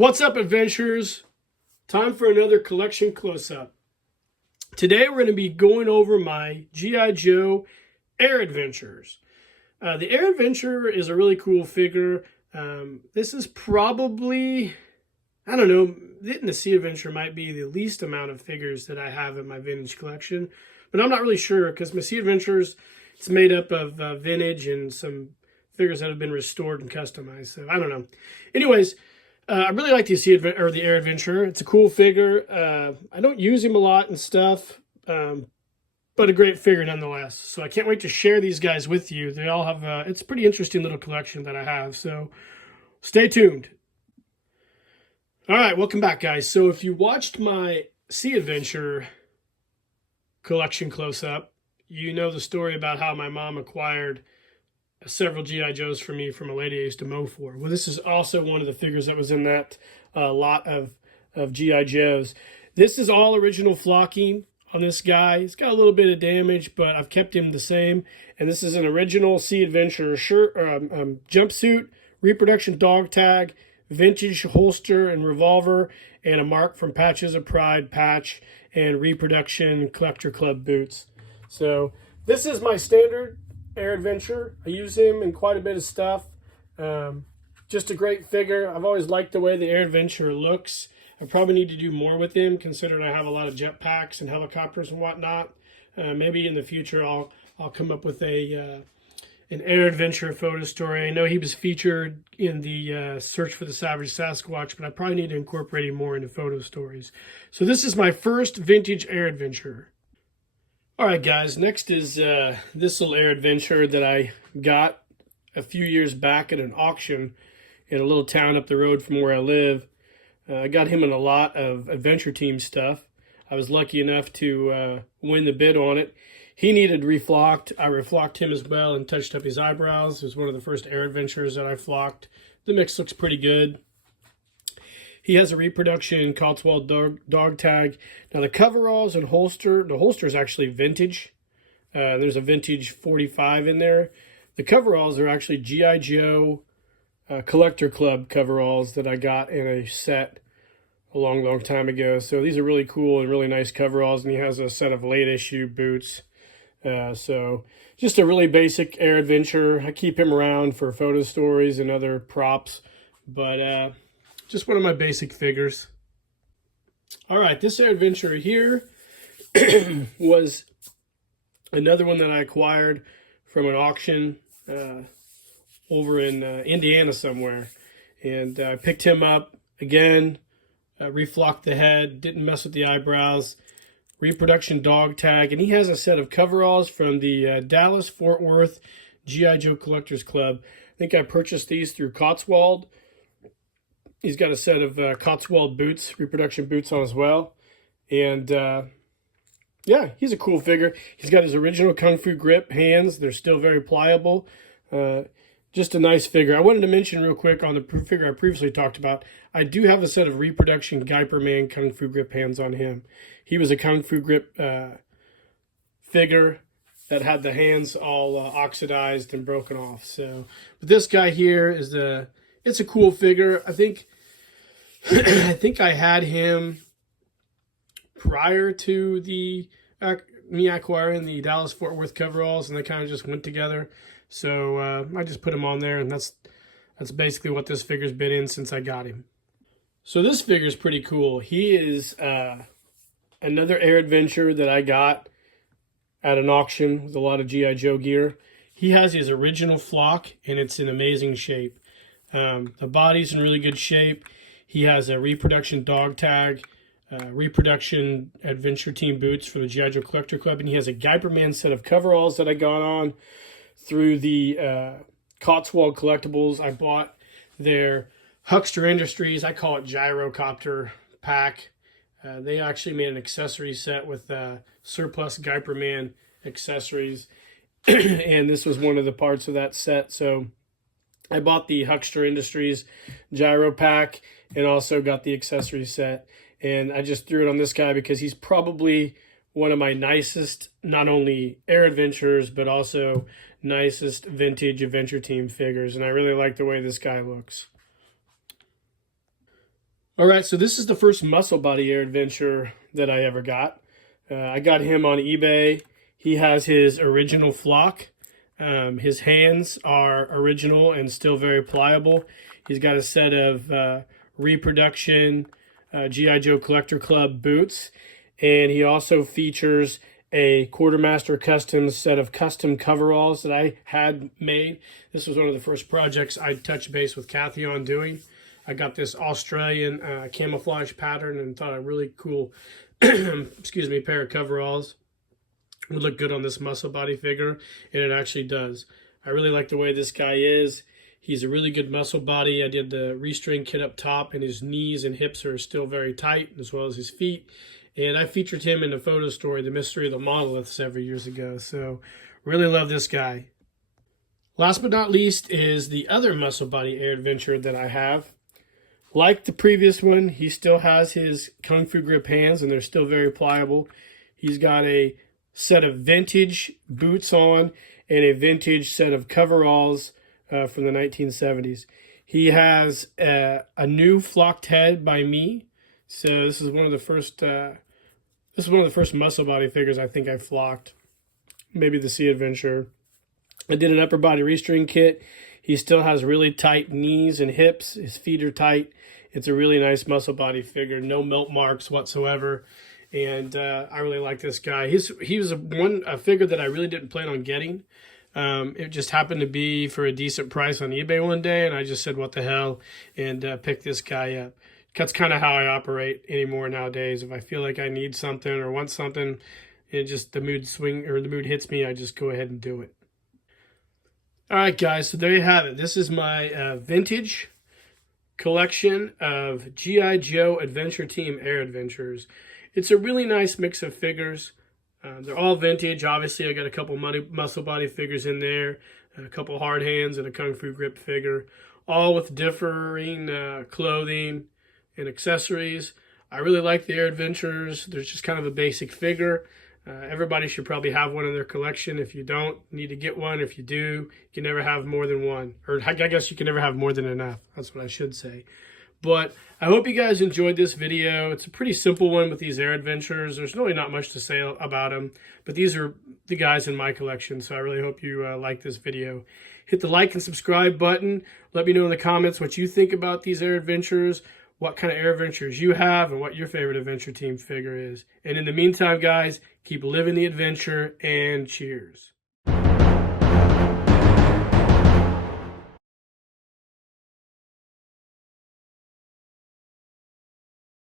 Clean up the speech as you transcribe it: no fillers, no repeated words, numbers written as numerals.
What's up, adventurers? Time for another collection close-up. Today we're going to be going over my G.I. Joe Air Adventures. The Air Adventure is a really cool figure. This is probably, I don't know, the Sea Adventure might be the least amount of figures that I have in my vintage collection. But I'm not really sure because my Sea Adventures, it's made up of vintage and some figures that have been restored and customized. So I don't know. Anyways, I really like the Air Adventure. It's a cool figure. I don't use him a lot and stuff, but a great figure nonetheless. So I can't wait to share these guys with you. They all have it's a pretty interesting little collection that I have. So stay tuned. All right, welcome back, guys. So if you watched my Sea Adventure collection close up, you know the story about how my mom acquired several G.I. Joes for me from a lady I used to mow for. Well, this is also one of the figures that was in that lot of G.I. Joes. This is all original flocking on this guy. He's got a little bit of damage, but I've kept him the same. And this is an original Sea Adventure shirt, jumpsuit, reproduction dog tag, vintage holster and revolver, and a mark from Patches of Pride patch, and reproduction collector club boots. So this is my standard Air Adventure. I use him in quite a bit of stuff. Just a great figure. I've always liked the way the Air Adventure looks. I probably need to do more with him, considering I have a lot of jetpacks and helicopters and whatnot. Maybe in the future I'll come up with an Air Adventure photo story. I know he was featured in the Search for the Savage Sasquatch, but I probably need to incorporate him more into photo stories. So this is my first vintage Air Adventure. All right, guys, next is this little Air Adventure that I got a few years back at an auction in a little town up the road from where I live. I got him in a lot of Adventure Team stuff. I was lucky enough to win the bid on it. He needed reflocked. I reflocked him as well and touched up his eyebrows. It was one of the first Air Adventures that I flocked. The mix looks pretty good. He has a reproduction Cotswold dog tag. Now the coveralls and holster, the holster is actually vintage. There's a vintage 45 in there. The coveralls are actually G.I. Joe Collector Club coveralls that I got in a set a long time ago. So these are really cool and really nice coveralls, and he has a set of late issue boots. So just a really basic Air Adventure. I keep him around for photo stories and other props, but just one of my basic figures. All right, this Air Adventure here was another one that I acquired from an auction over in Indiana somewhere. And I picked him up again, reflocked the head, didn't mess with the eyebrows, reproduction dog tag, and he has a set of coveralls from the Dallas-Fort Worth G.I. Joe Collectors Club. I think I purchased these through Cotswold. He's got a set of Cotswold boots, reproduction boots on as well. And yeah, he's a cool figure. He's got his original Kung Fu grip hands. They're still very pliable. Just a nice figure. I wanted to mention real quick on the figure I previously talked about, I do have a set of reproduction Guyper Man Kung Fu grip hands on him. He was a Kung Fu grip figure that had the hands all oxidized and broken off. So, but this guy here is it's a cool figure. I think I had him prior to me acquiring the Dallas-Fort Worth coveralls, and they kind of just went together. So I just put him on there, and that's basically what this figure's been in since I got him. So this figure's pretty cool. He is another Air Adventure that I got at an auction with a lot of G.I. Joe gear. He has his original flock, and it's in amazing shape. The body's in really good shape. He has a reproduction dog tag, reproduction Adventure Team boots for the G.I. Joe Collector Club, and he has a Guyper Man set of coveralls that I got on through the Cotswold Collectibles. I bought their Huckster Industries, I call it Gyrocopter pack. They actually made an accessory set with surplus Guyper Man accessories, and this was one of the parts of that set. So I bought the Huckster Industries Gyro pack and also got the accessory set. And I just threw it on this guy because he's probably one of my nicest, not only Air Adventures, but also nicest vintage Adventure Team figures. And I really like the way this guy looks. All right, so this is the first Muscle Body Air Adventure that I ever got. I got him on eBay. He has his original flock. His hands are original and still very pliable. He's got a set of reproduction G.I. Joe Collector Club boots. And he also features a Quartermaster Customs set of custom coveralls that I had made. This was one of the first projects I touched base with Kathy on doing. I got this Australian camouflage pattern and thought a really cool excuse me, pair of coveralls would look good on this muscle body figure, and it actually does. I really like the way this guy is. He's a really good muscle body. I did the restring kit up top, and his knees and hips are still very tight, as well as his feet. And I featured him in the photo story, The Mystery of the Monolith, several years ago. So really love this guy. Last but not least is the other muscle body air adventure that I have. Like the previous one, he still has his Kung Fu grip hands, and they're still very pliable. He's got a set of vintage boots on and a vintage set of coveralls from the 1970s. He has a new flocked head by me. So this is one of the first muscle body figures I think I flocked. Maybe the Sea Adventure. I did an upper body restring kit. He still has really tight knees and hips. His feet are tight. It's a really nice muscle body figure. No melt marks whatsoever. And I really like this guy. He was a figure that I really didn't plan on getting. It just happened to be for a decent price on eBay one day, and I just said, what the hell, and picked this guy up. That's kind of how I operate anymore nowadays. If I feel like I need something or want something, and just the mood hits me, I just go ahead and do it. All right, guys, so there you have it. This is my vintage collection of G.I. Joe Adventure Team Air Adventures. It's a really nice mix of figures. They're all vintage. Obviously, I got a couple muscle body figures in there, a couple hard hands, and a Kung Fu grip figure, all with differing clothing and accessories. I really like the Air Adventures. There's just kind of a basic figure. Everybody should probably have one in their collection. If you don't, need to get one. If you do, you can never have more than one. Or I guess you can never have more than enough. That's what I should say. But I hope you guys enjoyed this video. It's a pretty simple one with these Air Adventures. There's really not much to say about them. But these are the guys in my collection. So I really hope you like this video. Hit the like and subscribe button. Let me know in the comments what you think about these Air Adventures, what kind of Air Adventures you have, and what your favorite Adventure Team figure is. And in the meantime, guys, keep living the adventure, and cheers.